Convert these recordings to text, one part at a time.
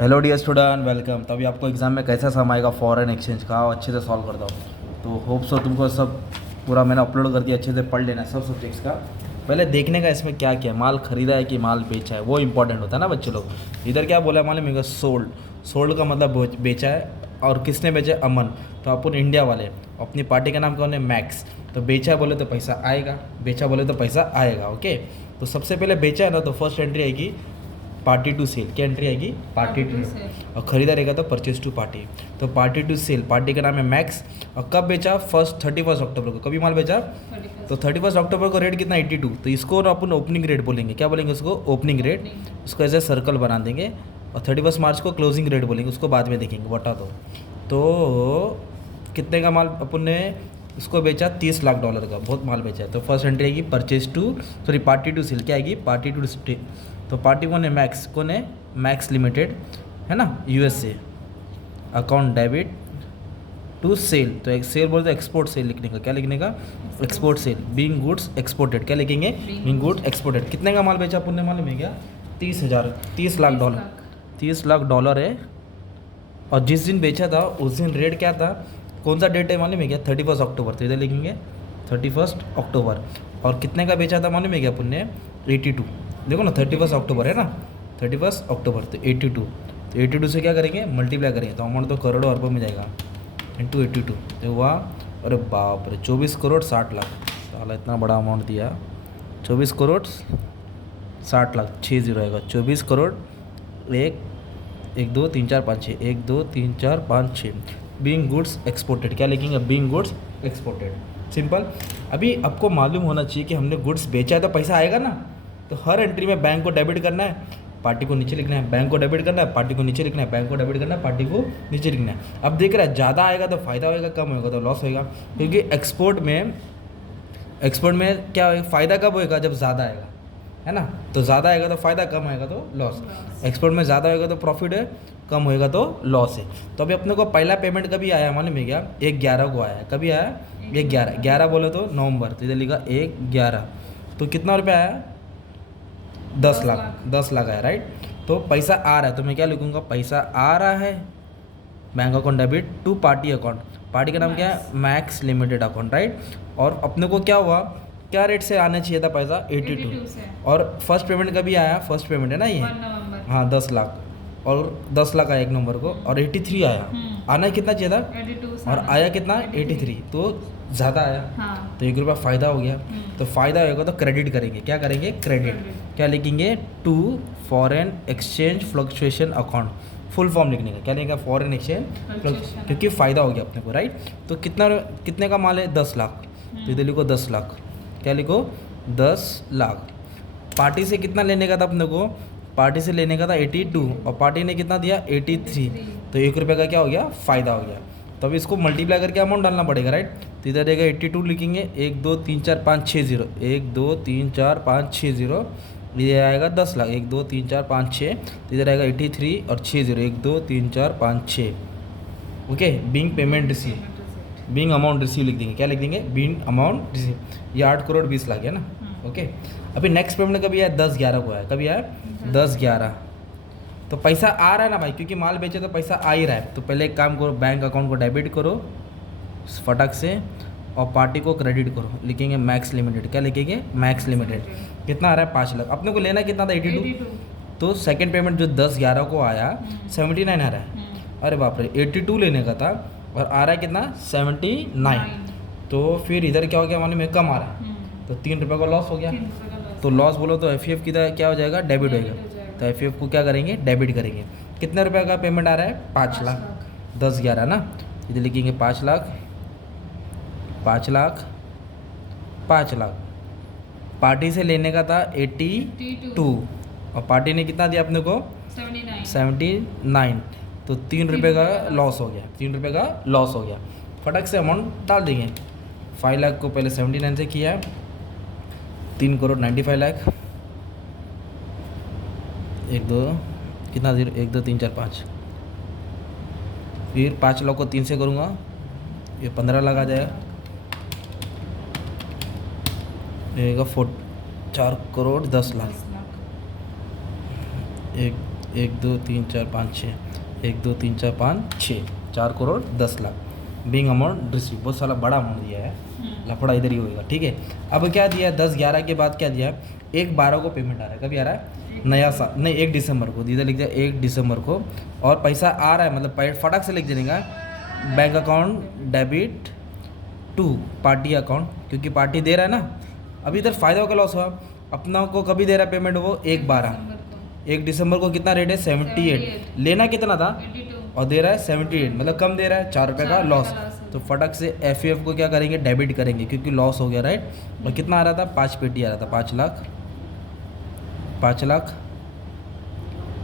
Hello dear student, welcome. तभी आपको exam में कैसा सम आएगा फॉरेन एक्सचेंज का, अच्छे से सॉल्व करता हूँ। तो होप सो तुमको सब पूरा मैंने अपलोड कर दिया, अच्छे से पढ़ लेना सब सब्जेक्ट्स का। पहले देखने का इसमें क्या क्या माल खरीदा है कि माल बेचा है, वो इंपॉर्टेंट होता है ना बच्चे लोग। इधर क्या बोला है मालूम है? सोल्ड। सोल्ड का मतलब बेचा है। और किसने बेचा है? अमन। तो अपन इंडिया वाले, अपनी पार्टी का नाम कौन है? मैक्स। तो बेचा बोले तो पैसा आएगा, बेचा बोले तो पैसा आएगा। ओके, तो सबसे पहले बेचा है ना, तो फर्स्ट एंट्री आएगी पार्टी टू सेल। क्या एंट्री आएगी? Party to. और खरीदा रहेगा तो परचेज टू पार्टी। तो पार्टी टू सेल, पार्टी का नाम है मैक्स। और कब बेचा? 31 अक्टूबर को। कभी माल बेचा? तो 31 अक्टूबर को रेट कितना? 82। तो इसको ना अपन ओपनिंग रेट बोलेंगे। क्या बोलेंगे उसको? Opening rate. उसको ऐसे सर्कल बना देंगे। और 31 मार्च को क्लोजिंग रेट बोलेंगे, उसको बाद में देखेंगे, बता दो। तो कितने का माल अपन ने उसको बेचा? $30 लाख का। बहुत माल बेचा है। तो फर्स्ट एंट्री आएगी purchase to, sorry party to sale. क्या आएगी? Party to. तो पार्टी कौन है? मैक्स। कौन है? मैक्स लिमिटेड है ना, USA. Account debit to sale. तो एक सेल बोलते एक्सपोर्ट सेल लिखने का। क्या लिखने का? Export cell. Being goods exported. क्या लिखेंगे? Being goods exported. कितने का माल बेचा अपन ने मालूम है क्या? 30,000, $30 लाख। $30 लाख है। और जिस दिन बेचा था उस दिन रेट क्या था? कौन सा डेट है मालूम है क्या? 31 अक्टूबर। तो इधर लिखेंगे 31 अक्टूबर। और कितने का बेचा था मालूम है क्या अपन ने? 82। देखो ना, 31 अक्टूबर है ना, 31 अक्टूबर। तो 82, तो 82 से क्या करेंगे? मल्टीप्लाई करेंगे। तो अमाउंट तो करोड़ों अरबों में जाएगा। इंटू 82 तो हुआ, अरे बाप रे, 24 करोड़ 60 लाख। साला इतना बड़ा अमाउंट दिया। 24 करोड़ 60 लाख, 6 जीरो आएगा। 24 करोड़ एक, 1 2 3 4 5 6, 1 2 3 4 5 6। Being goods exported. क्या लिखेंगे? Being goods exported. सिंपल। अभी आपको मालूम होना चाहिए कि हमने गुड्स बेचा है तो पैसा आएगा ना। तो हर एंट्री में बैंक को डेबिट करना है, पार्टी को नीचे लिखना है। बैंक को डेबिट करना है, पार्टी को नीचे लिखना है। बैंक को डेबिट करना है, पार्टी को नीचे लिखना है। अब देख रहा है, ज़्यादा आएगा तो फ़ायदा होएगा, कम होएगा तो लॉस होएगा। क्योंकि एक्सपोर्ट में क्या होएगा? फ़ायदा कब होएगा? जब ज़्यादा आएगा, है ना। तो ज़्यादा आएगा तो फ़ायदा, कम आएगा तो लॉस। एक्सपोर्ट में ज़्यादा होएगा तो प्रॉफिट है, कम होएगा तो लॉस है। तो अभी अपने को पहला पेमेंट कभी आया मालूम है क्या? 1/11 को आया। कभी आया? 1/11। 11 बोले तो नवंबर। तो इधर लिखा 1/11। तो कितना रुपया आया? 10 लाख। 10 लाख आया, राइट। तो पैसा आ रहा है, तो मैं क्या लिखूँगा? पैसा आ रहा है, bank account debit to party account. Party का नाम क्या है? Max Limited account, right. और अपने को क्या हुआ? क्या रेट से आना चाहिए था पैसा? 82 से। और फर्स्ट पेमेंट कभी आया? फर्स्ट पेमेंट है ना ये, हाँ, 10 लाख। और 10 लाख आया 1 नंबर को, और 83 आया। आना कितना चाहिए था? 82 और आया कितना? 83। तो ज़्यादा आया। हाँ। तो 1 रुपया फ़ायदा हो गया। तो फ़ायदा होगा तो क्रेडिट करेंगे। क्या करेंगे? क्रेडिट। क्या लिखेंगे? To foreign exchange fluctuation account. Full form लिखने का। क्या लिखेगा? फॉरेन एक्सचेंज, क्योंकि फ़ायदा हो गया अपने को, राइट। तो कितने का माल है? 10 लाख। तो इधर लिखो 10 लाख। क्या लिखो? 10 लाख। पार्टी से कितना लेने का था अपने को? पार्टी से लेने का था 82, और पार्टी ने कितना दिया? 83। तो 1 रुपये का क्या हो गया? फ़ायदा हो गया। तो अब इसको मल्टीप्लाई करके अमाउंट डालना पड़ेगा, राइट। तो इधर रहेगा 82 लिखेंगे, 1 2 3 4 5 6 0, 1 2 3 4 5 6 0। ये आएगा 10 लाख, 1 2 3 4 5 6। तो इधर आएगा 83 और 6 0, 1 2 3 4 5 6। Okay, being payment receive, being amount receive लिख देंगे। क्या लिख देंगे? Being amount receive. ये 8 करोड़ 20 लाख है ना। ओके, अभी नेक्स्ट पेमेंट कभी आया? 10/11 को आया। कभी आया? 10/11। तो पैसा आ रहा है ना भाई, क्योंकि माल बेचे तो पैसा आ ही रहा है। तो पहले एक काम करो, बैंक अकाउंट को डेबिट करो फटक से, और पार्टी को क्रेडिट करो। लिखेंगे मैक्स लिमिटेड। क्या लिखेंगे? Max limited. कितना आ रहा है? 5 लाख। अपने को लेना कितना था? 82। तो सेकंड पेमेंट जो 10/11 को आया, 79 आ रहा है। अरे बाप रे, 82 लेने का था और आ रहा है कितना? 79। तो फिर इधर क्या हो गया? माने में कम आ रहा है, तो 3 रुपये का लॉस हो गया। तो लॉस बोलो तो एफ की क्या हो जाएगा? डेबिट होएगा। तो एफ को क्या करेंगे? डेबिट करेंगे। कितने रुपये का पेमेंट आ रहा है? 5 लाख। 10/11 ना। इधर लिखेंगे 5 लाख, 5 लाख, 5 लाख। पार्टी से लेने का था 82, और पार्टी ने कितना दिया अपने को? 79। तो 3 रुपये का लॉस हो गया। 3 रुपये का लॉस हो गया। फटक से अमाउंट डाल देंगे। 5 लाख को पहले 79 से किया, 3 करोड़ 95 लाख। 1 2 कितना? 0 1 2 3 4 5। फिर 5 लाख को 3 से करूँगा, ये 15 लाख आ जाएगा। ये 4 crore 10 lakh. 1 1 2 3 4 5 6, 1 2 3 4 5 6, 4 crore 10 lakh Bing amount receive. बहुत सारा बड़ा अमाउंट दिया है, लफड़ा इधर ही होएगा, ठीक है। अब क्या दिया है 10/11 के बाद क्या दिया है 1/12 को पेमेंट आ रहा है। कभी आ रहा है नया साल नहीं 1 दिसंबर को, इधर लिख दिया 1 दिसंबर को, और पैसा आ रहा है मतलब फटाक से लिख देगा bank account debit to party account, क्योंकि पार्टी दे रहा है ना। अभी इधर फ़ायदा का लॉस हुआ, अपना को कभी दे रहा है पेमेंट वो 1/12, 1 दिसंबर को कितना रेट है 78, लेना कितना था 82 और दे रहा है 78, मतलब कम दे रहा है 4 रुपये का लॉस। तो फटक से एफ को क्या करेंगे डेबिट करेंगे, क्योंकि लॉस हो गया राइट। और कितना आ रहा था 5 पेटी आ रहा था 5 लाख 5 लाख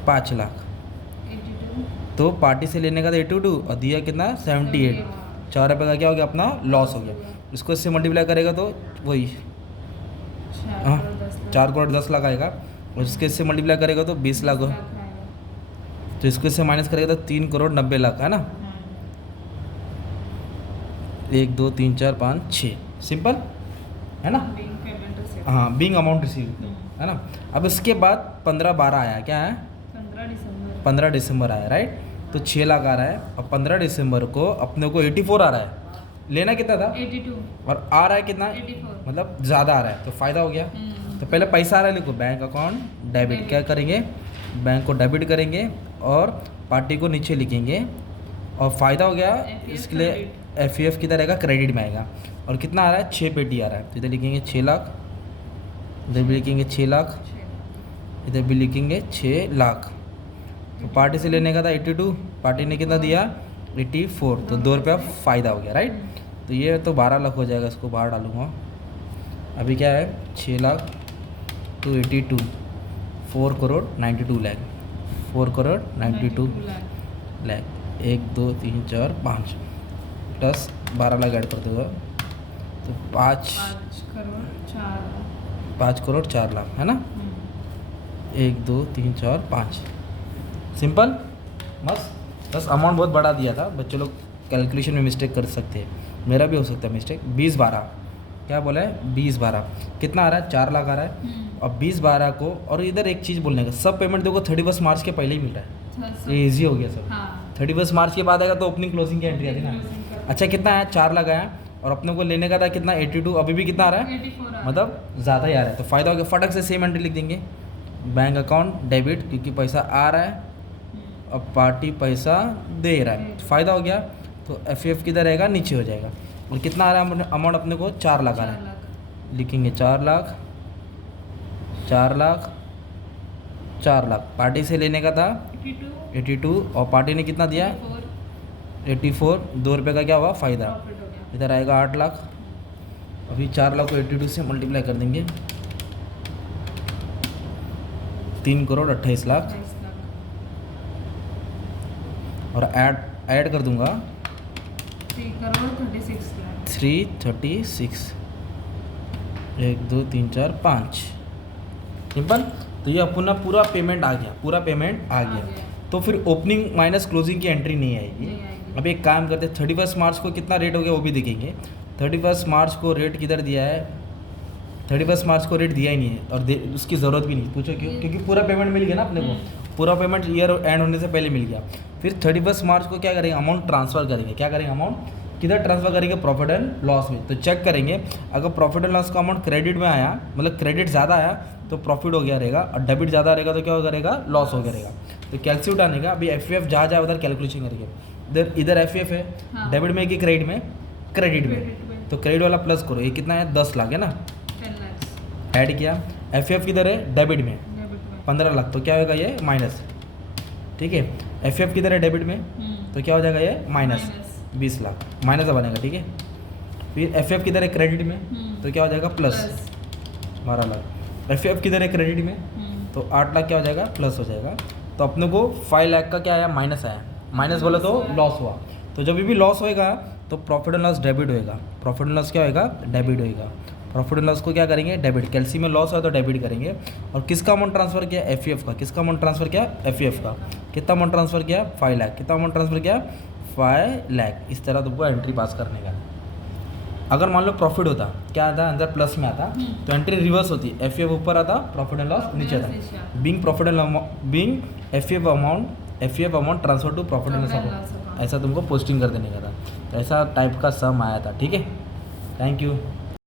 5 लाख। 82 तो पार्टी से लेने का था 82 और दिया कितना 78, 4 रुपये का क्या हो गया अपना लॉस हो गया। इसको इससे मल्टीप्लाई करेगा तो वही 4 करोड़ 10 लाख आएगा, और इसके इससे मल्टीप्लाई करेगा तो 20 लाख हो। तो इसको इससे माइनस करेगा तो 3 करोड़ 90 लाख है ना। 1 2 3 4 5 6 सिंपल है ना। हाँ बिंग अमाउंट रिसीव है ना। अब इसके बाद 15/12 आया, क्या है 15 दिसंबर आया राइट। तो 6 लाख आ रहा है, और 15 दिसंबर को अपने को 84 आ रहा है, लेना कितना था 82 और आ रहा है कितना 84 मतलब ज़्यादा आ रहा है, तो फ़ायदा हो गया। तो पहले पैसा आ रहा है लिखो बैंक अकाउंट डेबिट, क्या करेंगे बैंक को डेबिट करेंगे और पार्टी को नीचे लिखेंगे, और फ़ायदा हो गया। इसके लिए एफ किधर रहेगा क्रेडिट में आएगा, और कितना आ रहा है 6 पेटी आ रहा है। तो इधर लिखेंगे 6 लाख, इधर भी लिखेंगे 6 लाख, इधर भी लिखेंगे 6 लाख। तो पार्टी से लेने का था 82, पार्टी ने कितना दिया 84, तो 2 रुपया फ़ायदा हो गया राइट। तो ये तो 12 लाख हो जाएगा, इसको बाहर डालूंगा। अभी क्या है 6 lakh to 82, 4 crore 92 lakh, 4 crore 92 lakh. 1 2 3 4 5 plus 12 lakh add कर दूँगा तो 5 करोड़ 4 लाख है ना। 1 2 3 4 5 सिंपल बस अमाउंट बहुत बड़ा दिया था। बच्चे लोग कैलकुलेशन में मिस्टेक कर सकते हैं, मेरा भी हो सकता है मिस्टेक। 20/12 क्या बोला है 20/12 कितना आ रहा है 4 लाख आ रहा है। और 20/12 को, और इधर एक चीज़ बोलने का, सब पेमेंट देखो 31 मार्च के पहले ही मिल रहा है, ये ईजी हो गया सब। 31 मार्च के बाद आएगा तो ओपनिंग क्लोजिंग की एंट्री आती है ना। अच्छा कितना आया 4 लाख आया, और अपने को लेने का था कितना 82, अभी भी कितना आ रहा है मतलब ज़्यादा ही आ रहा है। तो फ़ायदा हो गया, फटक से सेम एंट्री लिख देंगे बैंक अकाउंट डेबिट, क्योंकि पैसा आ रहा है और पार्टी पैसा दे रहा है, फ़ायदा हो गया। तो एफ किधर रहेगा नीचे हो जाएगा। और कितना आ रहा है अमाउंट अपने को 4 लाख आ रहा है, लिखेंगे 4 लाख 4 लाख 4 लाख। पार्टी से लेने का था 82 और पार्टी ने कितना दिया 84, 2 रुपये का क्या हुआ फ़ायदा। इधर आएगा 8 लाख। अभी 4 लाख को 82 से मल्टीप्लाई कर देंगे 3 करोड़ 28 लाख, और ऐड कर दूंगा 336। 1 2 3 4 5 सिंपल। तो ये अपना पूरा पेमेंट आ गया, पूरा पेमेंट आ गया। तो फिर ओपनिंग माइनस क्लोजिंग की एंट्री नहीं आएगी। अब एक काम करते हैं 31 मार्च को कितना रेट हो गया वो भी देखेंगे। 31 मार्च को रेट किधर दिया है, 31 मार्च को रेट दिया ही नहीं है, और उसकी ज़रूरत भी नहीं। पूछो क्यों, क्योंकि पूरा पेमेंट मिल गया ना अपने को, पूरा पेमेंट ईयर एंड होने से पहले मिल गया। फिर 31 मार्च को क्या करेंगे अमाउंट ट्रांसफ़र करेंगे। क्या करेंगे अमाउंट किधर ट्रांसफ़र करेंगे प्रॉफिट एंड लॉस में। तो चेक करेंगे अगर प्रॉफिट एंड लॉस का अमाउंट क्रेडिट में आया, मतलब क्रेडिट ज़्यादा आया तो प्रॉफिट हो गया रहेगा, और डेबिट ज़्यादा रहेगा तो क्या हो करेगा लॉस हो गया रहेगा। तो कैलकुलेट आने का अभी एफ जहाँ जहाँ उधर कैलकुलेशन करेंगे। इधर एफ है डेबिट में कि क्रेडिट में, क्रेडिट में। तो क्रेडिट वाला प्लस करो, ये कितना है 10 लाख है ना, ऐड किया। एफ किधर है डेबिट में 15 लाख, तो क्या होगा ये माइनस, ठीक है। एफ किधर है डेबिट में, तो क्या हो जाएगा ये माइनस 20 लाख, माइनस बनेगा, ठीक है। फिर एफ किधर है क्रेडिट में, तो क्या हो जाएगा प्लस 12 लाख। एफ किधर है क्रेडिट में, तो 8 लाख क्या हो जाएगा प्लस हो जाएगा। तो अपने को 5 लाख का क्या आया माइनस आया, माइनस बोले तो लॉस हुआ। तो जब भी लॉस होएगा तो प्रॉफिट एंड लॉस डेबिट होएगा, प्रॉफिट एंड लॉस क्या होएगा डेबिट होएगा। प्रॉफिट एंड लॉस को क्या करेंगे डेबिट, कैल्सी में लॉस है तो डेबिट करेंगे। और किसका अमाउंट ट्रांसफर किया एफ का, किसका अमाउंट ट्रांसफर किया एफ का, कितना अमाउंट ट्रांसफर किया 5 लाख, कितना अमाउंट ट्रांसफर किया 5 लाख। इस तरह तुमको एंट्री पास करने का। अगर मान लो प्रॉफिट होता क्या आता अंदर प्लस में आता, तो एंट्री रिवर्स होती, एफ ऊपर आता प्रॉफिट एंड लॉस नीचे आता। Being profit and being F amount transfer to profit and loss account, ऐसा तुमको पोस्टिंग कर देने का था। तो ऐसा टाइप का सम आया था, ठीक है। Thank you.